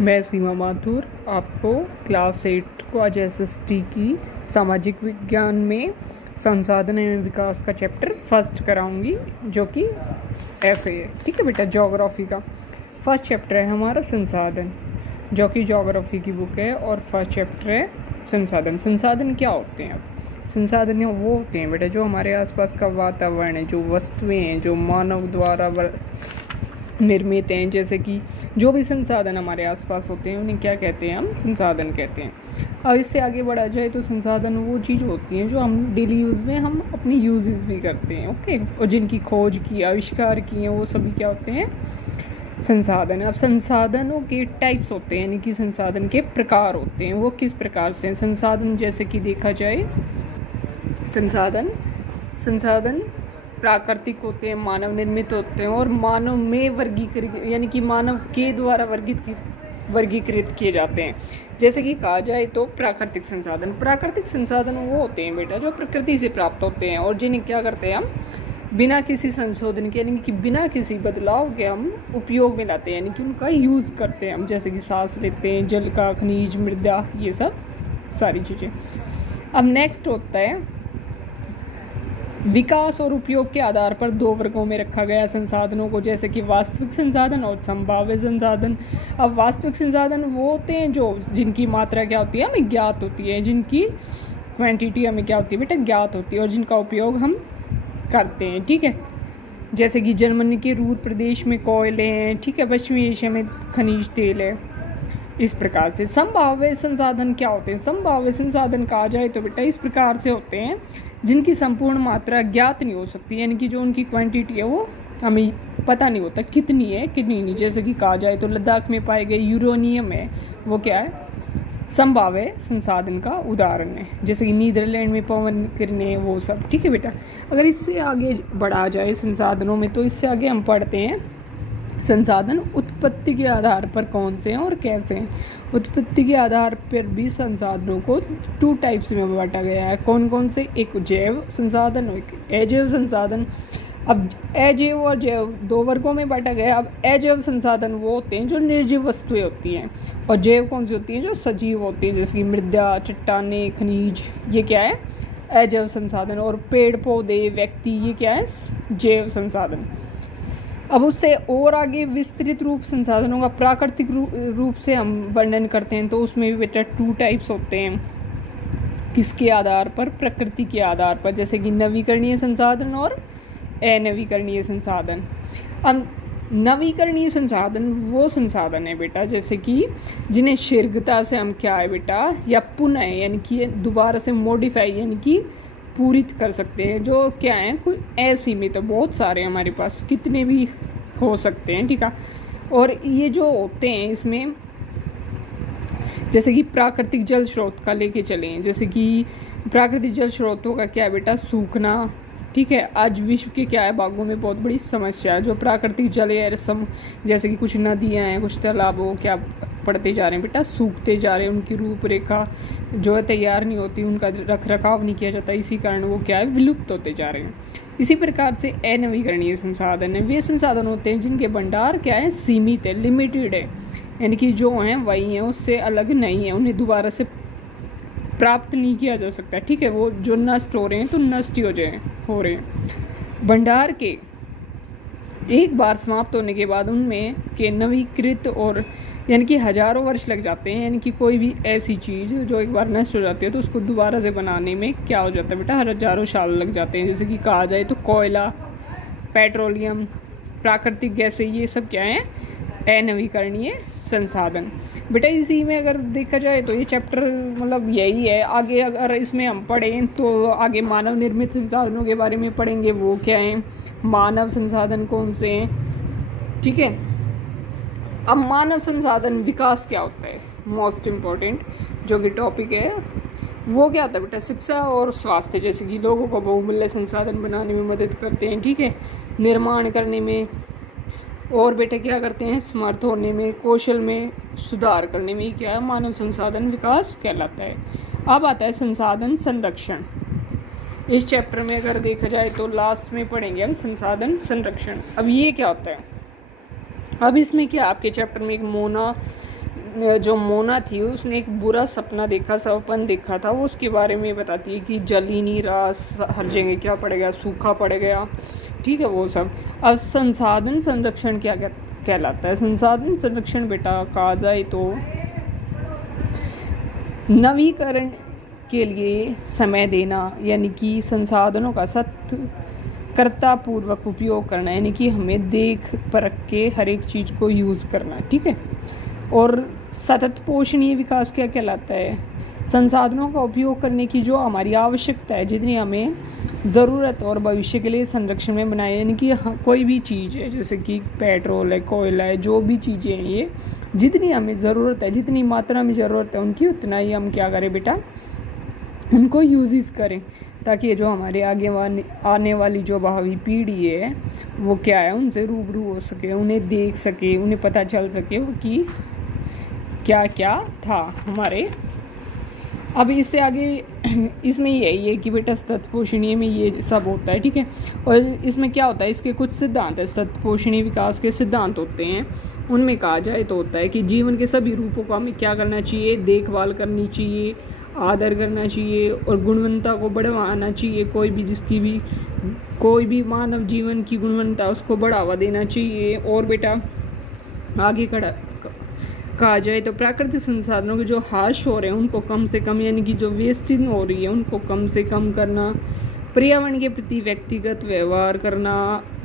मैं सीमा माथुर आपको क्लास 8 को आज एसएसटी की सामाजिक विज्ञान में संसाधन एवं विकास का चैप्टर फर्स्ट कराऊंगी, जो कि ऐसे है। ठीक है बेटा, ज्योग्राफी का फर्स्ट चैप्टर है हमारा संसाधन, जो कि ज्योग्राफी की बुक है। और फर्स्ट चैप्टर है संसाधन। संसाधन क्या होते हैं? अब संसाधन वो होते हैं बेटा जो हमारे आसपास का वातावरण है, जो वस्तुएं हैं, जो मानव द्वारा निर्मित हैं। जैसे कि जो भी संसाधन हमारे आसपास होते हैं उन्हें क्या कहते हैं? हम संसाधन कहते हैं। अब इससे आगे बढ़ा जाए तो संसाधन वो चीज़ होती हैं जो हम डेली यूज़ में हम अपनी यूजेस भी करते हैं। ओके, और जिनकी खोज की, आविष्कार की है, वो सभी क्या होते हैं? संसाधन। अब संसाधनों के टाइप्स होते हैं, यानी कि संसाधन के प्रकार होते हैं। वो किस प्रकार से हैं? संसाधन जैसे कि देखा जाए, संसाधन प्राकृतिक होते हैं, मानव निर्मित होते हैं और मानव में वर्गीकृत, यानी कि मानव के द्वारा वर्गीकृत किए जाते हैं। जैसे कि कहा जाए तो प्राकृतिक संसाधन वो होते हैं बेटा जो प्रकृति से प्राप्त होते हैं और जिन्हें क्या करते हैं हम बिना किसी संशोधन के, यानी कि बिना किसी बदलाव के हम उपयोग में लाते हैं, यानी कि उनका यूज़ करते हैं हम। जैसे कि सांस लेते हैं, जल का, खनिज, मृदा, ये सब सारी चीज़ें। अब नेक्स्ट होता है विकास और उपयोग के आधार पर दो वर्गों में रखा गया संसाधनों को, जैसे कि वास्तविक संसाधन और संभाव्य संसाधन। अब वास्तविक संसाधन वो होते हैं जो जिनकी मात्रा क्या होती है? हमें ज्ञात होती है, जिनकी क्वांटिटी हमें क्या होती है बेटा? ज्ञात होती है, और जिनका उपयोग हम करते हैं। ठीक है, जैसे कि जर्मनी के रूर प्रदेश में कोयले हैं। ठीक है, पश्चिमी एशिया में खनिज तेल है। इस प्रकार से संभाव्य संसाधन क्या होते हैं? संभाव्य संसाधन कहा जाए तो बेटा इस प्रकार से होते हैं जिनकी संपूर्ण मात्रा ज्ञात नहीं हो सकती, यानी कि जो उनकी क्वांटिटी है वो हमें पता नहीं होता कितनी है कितनी नहीं। जैसे कि कहा जाए तो लद्दाख में पाए गए यूरेनियम है, वो क्या है? संभाव्य संसाधन का उदाहरण है। जैसे कि नीदरलैंड में पवन किरणें, वो सब। ठीक है बेटा, अगर इससे आगे बढ़ा जाए संसाधनों में तो इससे आगे हम पढ़ते हैं संसाधन उत्पत्ति के आधार पर कौन से हैं और कैसे हैं। उत्पत्ति के आधार पर भी संसाधनों को 2 टाइप्स में बांटा गया है। कौन कौन से? एक जैव संसाधन और एक अजैव संसाधन। अब अजैव और जैव 2 वर्गों में बांटा गया। अब अजैव संसाधन वो होते हैं जो निर्जीव वस्तुएं होती हैं, और जैव कौन सी होती हैं? जो सजीव होती हैं, जैसे कि मृदा, चट्टानें, खनिज, ये क्या है? अजैव संसाधन। और पेड़ पौधे, व्यक्ति, ये क्या है? जैव संसाधन। अब उससे और आगे विस्तृत रूप संसाधनों का प्राकृतिक रूप से हम वर्णन करते हैं तो उसमें भी बेटा 2 टाइप्स होते हैं। किसके आधार पर? प्रकृति के आधार पर, जैसे कि नवीकरणीय संसाधन और अनवीकरणीय संसाधन। अब नवीकरणीय संसाधन वो संसाधन है बेटा जैसे कि जिन्हें शीघ्रता से हम क्या है बेटा, या पुनः, यानी कि दोबारा से मॉडिफाई, यानी कि पूरित कर सकते हैं। जो क्या है? कोई असीमित, तो बहुत सारे हमारे पास कितने भी हो सकते हैं। ठीक है, और ये जो होते हैं इसमें जैसे कि प्राकृतिक जल स्रोत का लेके चलें, जैसे कि प्राकृतिक जल स्रोतों का क्या है बेटा? सूखना। ठीक है, आज विश्व के क्या है भागों में बहुत बड़ी समस्या है। जो प्राकृतिक जल है, जैसे कि कुछ नदियाँ हैं, कुछ तालाब वो क्या पड़ते जा रहे हैं बेटा? सूखते जा रहे हैं। उनकी रूपरेखा जो है तैयार नहीं होती, उनका रख रखाव नहीं किया जाता, इसी कारण वो क्या है? विलुप्त होते जा रहे हैं। इसी प्रकार से अनवीकरणीय संसाधन है वे संसाधन होते हैं जिनके भंडार क्या है? सीमित है, लिमिटेड है, यानी कि जो हैं वही हैं, उससे अलग नहीं है, उन्हें दोबारा से प्राप्त नहीं किया जा सकता। ठीक है, वो जो नष्ट हो रहे हैं तो नष्ट ही हो रहे हैं। भंडार के एक बार समाप्त होने के बाद उनमें के नवीकृत और यानी कि हजारों वर्ष लग जाते हैं, यानी कि कोई भी ऐसी चीज़ जो एक बार नष्ट हो जाती है तो उसको दोबारा से बनाने में क्या हो जाता है बेटा? हजारों साल लग जाते हैं। जैसे कि कहा जाए तो कोयला, पेट्रोलियम, प्राकृतिक गैसें, ये सब क्या है? अनवीकरणीय संसाधन। बेटा इसी में अगर देखा जाए तो ये चैप्टर मतलब यही है। आगे अगर इसमें हम पढ़ें तो आगे मानव निर्मित संसाधनों के बारे में पढ़ेंगे, वो क्या है? मानव संसाधन कौन से हैं? ठीक है, अब मानव संसाधन विकास क्या होता है? मोस्ट इम्पॉर्टेंट जो कि टॉपिक है वो क्या होता है बेटा? शिक्षा और स्वास्थ्य, जैसे कि लोगों को बहुमूल्य संसाधन बनाने में मदद करते हैं। ठीक है, निर्माण करने में, और बेटे क्या करते हैं? समर्थ होने में, कौशल में सुधार करने में, क्या है? मानव संसाधन विकास कहलाता है। अब आता है संसाधन संरक्षण। इस चैप्टर में अगर देखा जाए तो लास्ट में पढ़ेंगे हम संसाधन संरक्षण। अब ये क्या होता है? अब इसमें क्या आपके चैप्टर में एक जो मोना थी उसने एक बुरा सपना देखा, सपन देखा था, वो उसके बारे में बताती है कि जल ही नहीं रहा, हर जगह क्या पड़ गया, सूखा पड़ गया, ठीक है वो सब। अब संसाधन संरक्षण क्या कहलाता है? संसाधन संरक्षण बेटा कहा जाए तो नवीकरण के लिए समय देना, यानी कि संसाधनों का सत्कर्तापूर्वक उपयोग करना, यानी कि हमें देख परख के हर एक चीज़ को यूज़ करना, ठीक है। और सतत पोषणीय विकास क्या कहलाता है? संसाधनों का उपयोग करने की जो हमारी आवश्यकता है, जितनी हमें ज़रूरत और भविष्य के लिए संरक्षण में बनाए, यानी कि कोई भी चीज़ है जैसे कि पेट्रोल है, कोयला है, जो भी चीज़ें हैं ये जितनी हमें ज़रूरत है, जितनी मात्रा में ज़रूरत है उनकी उतना ही हम क्या करें बेटा, उनको यूज़ करें, ताकि ये जो हमारे आगे आने वाली जो भावी पीढ़ी है वो क्या है, उनसे रूबरू हो सके, उन्हें देख सके, उन्हें पता चल सके कि क्या क्या था हमारे। अब इससे आगे इसमें यही है कि बेटा सतत पोषणीय में ये सब होता है, ठीक है। और इसमें क्या होता है, इसके कुछ सिद्धांत है, सतत पोषणीय विकास के सिद्धांत होते हैं। उनमें कहा जाए तो होता है कि जीवन के सभी रूपों को हमें क्या करना चाहिए, देखभाल करनी चाहिए, आदर करना चाहिए और गुणवत्ता को बढ़ाना चाहिए। कोई भी मानव जीवन की गुणवत्ता उसको बढ़ावा देना चाहिए। और बेटा आगे कहा जाए तो प्राकृतिक संसाधनों के जो ह्रास हो रहे हैं उनको कम से कम, यानी कि जो वेस्टिंग हो रही है उनको कम से कम करना, पर्यावरण के प्रति व्यक्तिगत व्यवहार करना,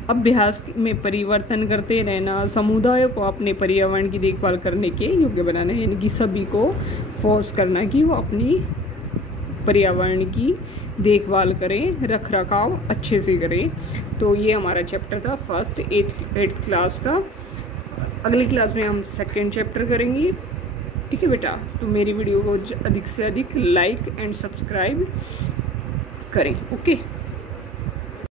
अभ्यास में परिवर्तन करते रहना, समुदाय को अपने पर्यावरण की देखभाल करने के योग्य बनाना, यानी कि सभी को फोर्स करना कि वो अपनी पर्यावरण की देखभाल करें, रख रखाव अच्छे से करें। तो ये हमारा चैप्टर था फर्स्ट 8th क्लास का। अगली क्लास में हम सेकंड चैप्टर करेंगे, ठीक है बेटा। तो मेरी वीडियो को अधिक से अधिक लाइक एंड सब्सक्राइब करें, ओके।